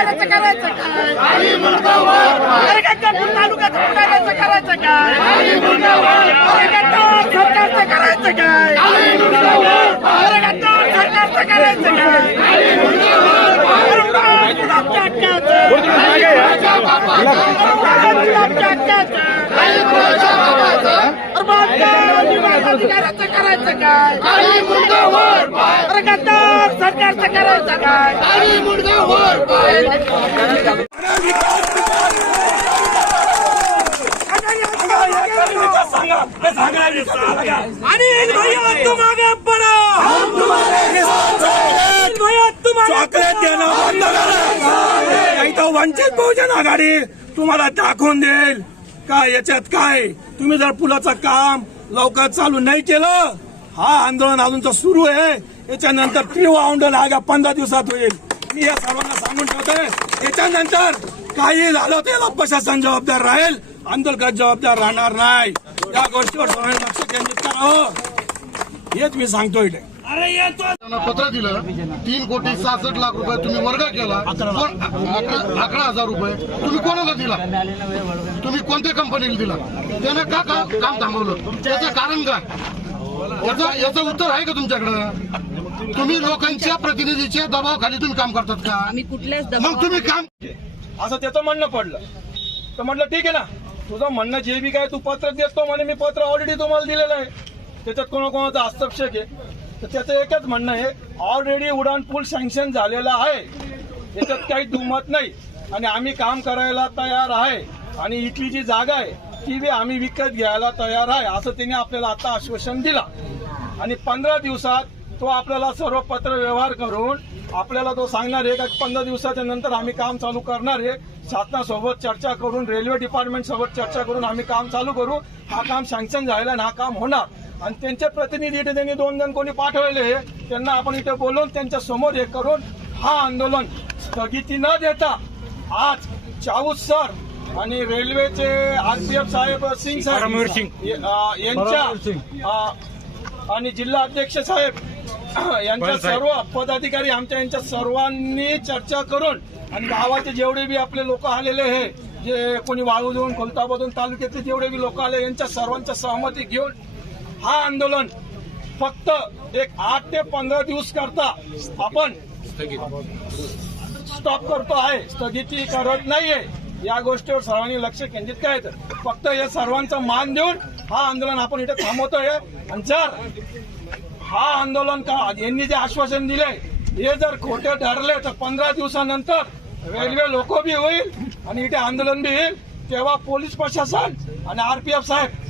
करायचं काय अरे गंगापूर तालुक्यात पुढाऱ्याचं करायचं काय सरकारचं करायचं काय अरे गद्दार सरकारचं करायचं काय अरे बाप गुलाबच्या हक्काचं. अरे बाप गुलाबच्या हक्काचं. अरे बाप निवास अधिकाऱ्याचं करायचं काय? अरे गद्दार सरकारचं करायचं काय? आणि भैया तुम आगे बढ़ो भैया तुम आगे चॉकलेट देणं बंद करा. नाही तर वंचित बहुजन आघाडी तुम्हाला दाखवून देईल. का याच्यात काय? तुम्ही जर पुलाचं काम लवकर चालू नाही केलं. हा आंदोलन अजून तर सुरू आहे. याच्यानंतर तीव्र आंदोलन आगा पंधरा दिवसात होईल. मी या सर्वांना सांगून ठेवतोय याच्यानंतर काही झालं ते प्रशासन जबाबदार राहील. आंदोलकात जबाबदार राहणार नाही. या गोष्टीवर सर्वांनी लक्ष केंद्रित करावं हो. हेच मी सांगतोय. पत्र दिलं. तीन कोटी सहासष्ट लाख रुपये तुम्ही वर्ग केला. अकरा अकरा हजार रुपये. तुम्ही कोणाला दिला? तुम्ही कोणत्या कंपनीला दिला? त्यानं का काम थांबवलं? त्याचं कारण काय? याचं याचं उत्तर आहे का तुमच्याकडे? तुम्ही लोकांच्या प्रतिनिधीच्या दबावाखाली तुम्ही काम करतात का? आम्ही कुठल्याच मग तुम्ही काम असं त्याचं म्हणणं पडलं. तर म्हटलं ठीक आहे ना. तुझं म्हणणं जे बी काय तू पत्र देतो म्हणे. मी पत्र ऑलरेडी तुम्हाला दिलेलं आहे. त्याच्यात कोणाकोणाचा हस्तक्षेप आहे? तर त्याचं एकच म्हणणं आहे ऑलरेडी उडान पूल सँक्शन झालेला आहे. याच्यात काही दुमत नाही. आणि आम्ही काम करायला तयार आहे. आणि इथली जी जागा आहे ती बी आम्ही विकत घ्यायला तयार आहे असं त्यांनी आपल्याला आता आश्वासन दिला. आणि पंधरा दिवसात तो आपल्याला सर्व पत्र व्यवहार करून आपल्याला तो सांगणार आहे का पंधरा दिवसाच्या नंतर आम्ही काम चालू करणार आहे. शासनासोबत चर्चा करून रेल्वे डिपार्टमेंट सोबत चर्चा करून आम्ही काम चालू करू. हा काम सँक्शन झालेला आणि हा काम होणार. आणि त्यांचे प्रतिनिधी इथे त्यांनी दोन जण कोणी पाठवलेले आहे त्यांना आपण इथे बोलवून त्यांच्यासमोर हे करून हा आंदोलन स्थगिती न देता आज चाऊस सर आणि रेल्वेचे आरपीएफ साहेब सिंग साहेब य- अ, यांच्या अ, आणि जिल्हा अध्यक्ष साहेब यांच्या सर्व पदाधिकारी आमच्या यांच्या सर्वांनी चर्चा करून आणि गावाचे जेवढे बी आपले लोक आलेले आहे जे कोणी वाळूजून खुलताबादून तालुक्यातले जेवढे बी लोक आले यांच्या सर्वांच्या सहमती घेऊन हा आंदोलन फक्त एक आठ ते पंधरा दिवस करता आपण स्टॉप करतो आहे. स्थगिती करत नाहीये. या गोष्टीवर सर्वांनी लक्ष केंद्रित करायचं. फक्त या सर्वांचा मान देऊन हा आंदोलन आपण इथे थांबवतोय. आणि जर हा आंदोलन का यांनी जे आश्वासन दिले हे जर खोटे ठरले तर पंधरा दिवसानंतर रेल्वे लोक बी होईल आणि इथे आंदोलन बी होईल. तेव्हा पोलीस प्रशासन आणि आरपीएफ साहेब